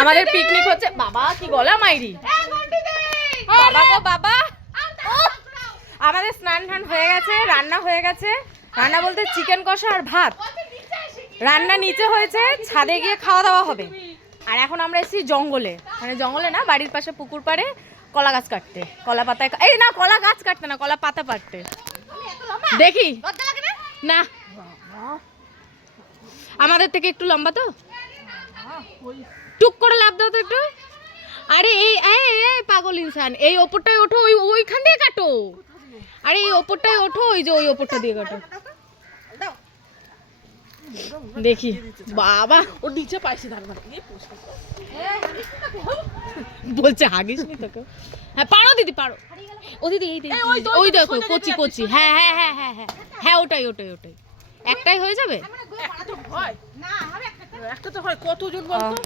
আমাদের পিকনিক হচ্ছে। বাবা কি গলা মাইরি, বাবা গো বাবা। আমাদের স্নান টান হয়ে গেছে, রান্না হয়ে গেছে। রান্না বলতে চিকেন কষা আর ভাত। রান্না নিচে হয়েছে, ছাদে গিয়ে খাওয়া দাওয়া হবে। আর এখন আমরা এসেছি জঙ্গলে, মানে জঙ্গলে না, বাড়ির পাশে পুকুর পাড়ে কলা গাছ কাটতে, কলা পাতায়, এই না কলা গাছ কাটতে না, কলা পাতা পাড়তে। দেখি না, আমাদের থেকে একটু লম্বা তো, টুক করে লাভ দাও তো একটু। আরে এই পাগল ইনসান, এই ওপরটায় ওঠো, ওইখান দিয়ে কাটো। আরে এই ওপরটায় ওঠো, ওই যে ওই ওপরটা দিয়ে কাটো। দেখি বাবা, ওর নিচে পাইছি ধান বলছে হাগিস নি তোকে। হ্যাঁ পারো দিদি, পারো। ও দিদি এই দিদি, ওই দেখো কচি কচি। হ্যাঁ হ্যাঁ হ্যাঁ হ্যাঁ হ্যাঁ হ্যাঁ, ওটাই ওটাই ওটাই। একটাই হয়ে যাবে? একটা তো হয়, কতজন বলতো?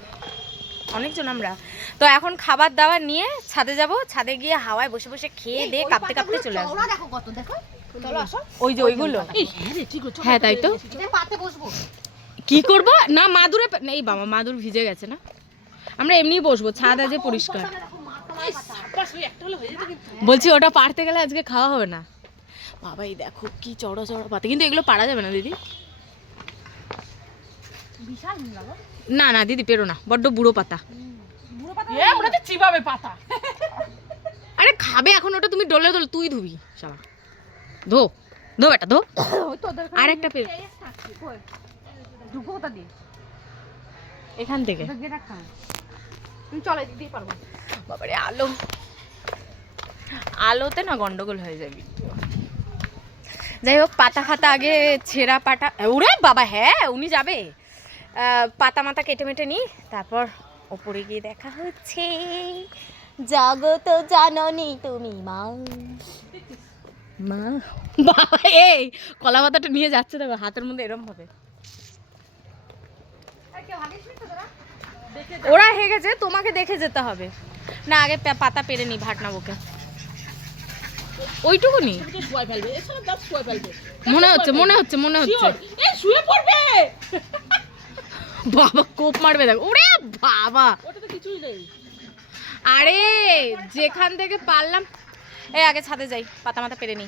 অনেকজন আমরা। তো এখন খাবার দাবার নিয়ে ছাদে যাব, ছাদে গিয়ে হাওয়ায় বসে বসে খেয়ে দিয়ে কাঁপতে কাঁপতে চলে আসবো। ওই যে ওইগুলো, হ্যাঁ তাই তো। কি করবো না, মাদুরে এই বাবা, মাদুর ভিজে গেছে না, আমরা এমনি বসবো, ছাদ আজ পরিষ্কার। বলছি ওটা পারতে গেলে আজকে খাওয়া হবে না। বাবা এই দেখো কি চড়া চড়া পাতা, কিন্তু এগুলো পারা যাবে না দিদি। না না দিদি পেরো না, বড্ড বুড়ো পাতা। চিবাবে পাতা। আরে খাবে এখন ওটা, তুমি ডলে ডলে তুই ধুবি শালা। ধো ধো বেটা ধো। আর একটা পেরো এখান থেকে। চলে দিতেই পারবো। বাবারে আলো, আলোতে না গন্ডগোল হয়ে যাবে। যাই হোক, পাতা ফাতা আগে ছেঁড়া পাতা, ওরে বাবা হ্যাঁ উনি যাবে। পাতা মাতা কেটে মেটে নি, তারপর ওপরে গিয়ে দেখা হচ্ছে। জগত জাননি তুমি মা, মা বাবা। এই কলা পাতাটা নিয়ে যাচ্ছে তবে হাতের মধ্যে এরম হবে। ওরা হয়ে গেছে, তোমাকে দেখে যেতে হবে না, আগে পাতা পেরে নি ভাটনাবুকে। ওইটুকুনি মনে হচ্ছে, মনে হচ্ছে, মনে হচ্ছে শুয়ে পড়বে বাবা, কোপ মারবে দেখ। ওরে বাবা, ওটা তো কিছুই নেই। আরে যেখান থেকে পারলাম। এই আগে ছাদে যাই, পাতা মাথা পেরে নি।